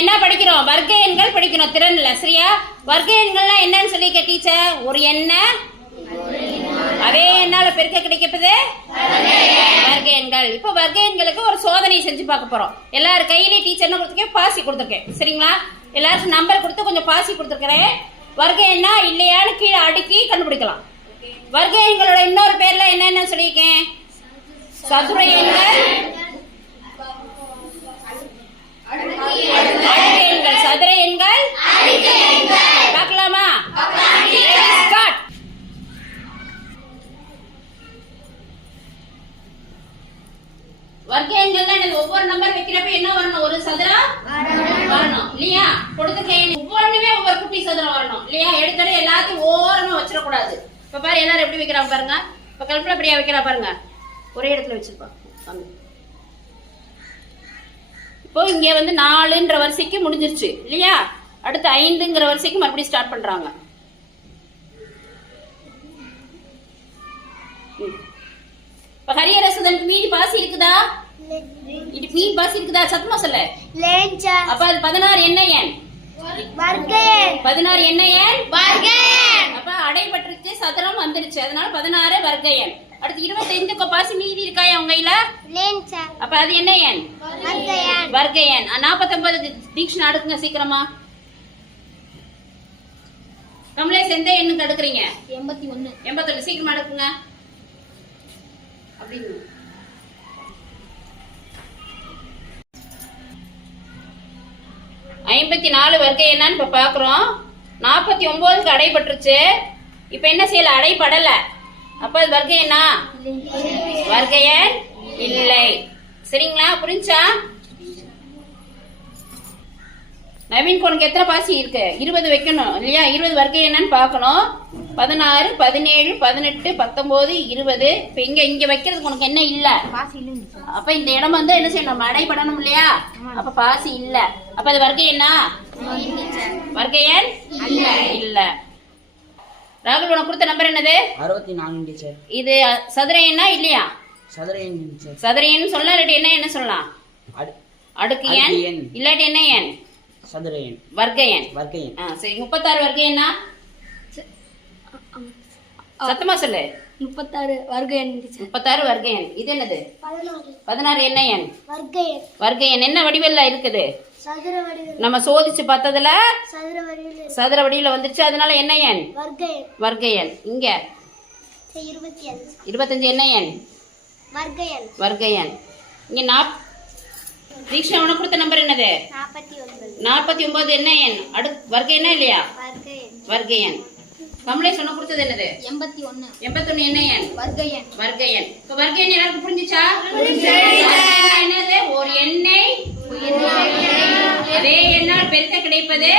என்ன படிக்கிறோம்? வர்க்க எண்கள் படிக்கிறோம் திறன்ல. சரியா? வர்க்க எண்கள்லாம் என்னன்னு சொல்லிக்க டீச்சர் ஒரு எண்ண. அதே எண்ணால பெருக்க கிடைக்கப்பது? வர்க்க எண்கள். இப்போ வர்க்க எண்களுக்கு ஒரு சோதனை செஞ்சு பார்க்க போறோம். எல்லாரும் கையிலே டீச்சர் என்ன கொடுத்துருக்கேன் பாசி கொடுத்துருக்கேன். சரிங்களா? எல்லாருக்கும் நம்பர் கொடுத்து கொஞ்சம் பாசி கொடுத்துருக்கிறேன். வர்க்க எண்ணா இல்லையான்னு கீழே அடுக்கி கண்டுபிடிக்கலாம். வர்க்க எண்களோட இன்னொரு பேர்ல என்னென்ன சொல்லியிருக்கேன்? சதுர எண்கள் அடுக்கு எண்கள் சதுர எண்கள் பார்க்கலாமா Start. வர்க்க எண்கள்ல எனக்கு ஒவ்வொரு நம்பர் வைக்கிறப்ப என்ன வரணும்? ஒரு சதுரம் வரணும். இல்லையா? கொடுத்துருக்க எண் ஒவ்வொன்றுமே ஒவ்வொரு குட்டி சதுரம் வரணும். இல்லையா? எடுத்தோடனே எல்லாத்தையும் ஓரமா வச்சிடக்கூடாது. இப்ப பாரு எல்லாரும் எப்படி வைக்கிறாங்க பாருங்க. இப்ப கல்பனா அப்படியா வைக்கிறா பாருங்க. ஒரே இடத்துல வச்சிருப்பாங்க. இப்போ இங்க வந்து நாலுன்ற வரிசைக்கு முடிஞ்சிருச்சு. இல்லையா? அடுத்து ஐந்துங்கிற வரிசைக்கு மறுபடியும் ஸ்டார்ட் பண்றாங்க. இப்ப ஹரியரசுதனுக்கு மீதி பாசி இருக்குதா? மீதி பாசி இருக்குதா? சத்தமா சொல்ல. அப்ப அது பதினாறு என்ன எண் பதினாறு என்ன எண் அப்ப அடைபட்டுருச்சு சதுரம் வந்துருச்சு. அதனால பதினாறு வர்க்க எண் அடுத்து இருபத்தைந்து பாசி மீதி இருக்கா உங்க கையில? அப்ப அது என்ன எண் வர்க்கயன் வர்க்க எண் நாற்பத்தொன்பது தீக்ஷன் அடுக்குங்க சீக்கிரமா. கமலேஷ் எந்த எண்ணுக்கு அடுக்குறீங்க? எண்பத்தி ஒன்னு. எண்பத்தொன்னு. சீக்கிரமா அடுக்குங்க. அப்படின்னு. ஐம்பத்தி நாலு வருகை என்னன்னு இப்போ பார்க்குறோம் நாற்பத்தி ஒம்போதுக்கு அடைபட்டுருச்சு இப்போ என்ன செய்யலை? அடைபடலை. அப்போ அது வர்க்க என்ன? வர்க்க இல்லை. சரிங்களா? புரிஞ்சா? நவீன் கோனுக்கு எத்தனை பாசி இருக்கு? இருபது வைக்கணும் இல்லையா? இருபது வர்க்கம் என்னன்னு பார்க்கணும் பதினாறு பதினேழு பதினெட்டு பத்தொன்பது இருபது. இப்ப இங்க இங்க வைக்கிறதுக்கு உனக்கு என்ன இல்ல? அப்ப இந்த இடம் வந்து என்ன செய்யணும்? அடைபடணும் இல்லையா? அப்ப பாசி இல்ல. அப்ப அது வர்க்கம் என்ன? வர்க்க எண்? இல்ல. ராகுல் உனக்கு கொடுத்த நம்பர் என்னது? அறுபத்தி டீச்சர் இது சதுர எண்ணா இல்லையா? சதுர எண் சதுர எண் சொல்லலாம் இல்லாட்டி என்ன என்ன சொல்லலாம்? அடு அடுக்கு எண். எண். இல்லாட்டி என்ன எண்? சதுர எண். வர்க்க எண். வர்க்க எண். ஆ சரி முப்பத்தாறு வர்க்கம் என்ன சத்தமா சொல்லு. முப்பத்தாறு வர்க்கயன் முப்பத்தாறு வர்க்க எண். இது என்னது? பதினாறு. பதினாறு என்ன எண்? வர்க்க எண். என்ன வடிவில் இருக்குது? சதுர வடிவில். நம்ம சோதிச்சு பார்த்ததுல சதுர வடிவில். சதுர வடிவில் வந்துருச்சு. அதனால என்ன எண்? வர்க்க எண். இங்க. இருபத்தஞ்சு என்ன எண்? வர்க்க எண். இங்க நாப் தீக்ஷா உனக்கு கொடுத்த நம்பர் என்னது? நாற்பத்தி ஒன்பது. நாற்பத்தி ஒன்பது என்ன எண்? அடு வர்க்க எண்ணா இல்லையா வர்க்க எண். கமலேஷ் உனக்கு கொடுத்தது என்னது? எண்பத்தி ஒன்னு எண்பத்தொன்னு என்ன எண்? வர்க்கயன் வர்க்க எண். இப்ப வர்க்க எண் எல்லாருக்கும் புரிஞ்சுச்சா? என்னது? ஒரு எண்ணெய் அதே எண்ணால் பெருக்க கிடைப்பது?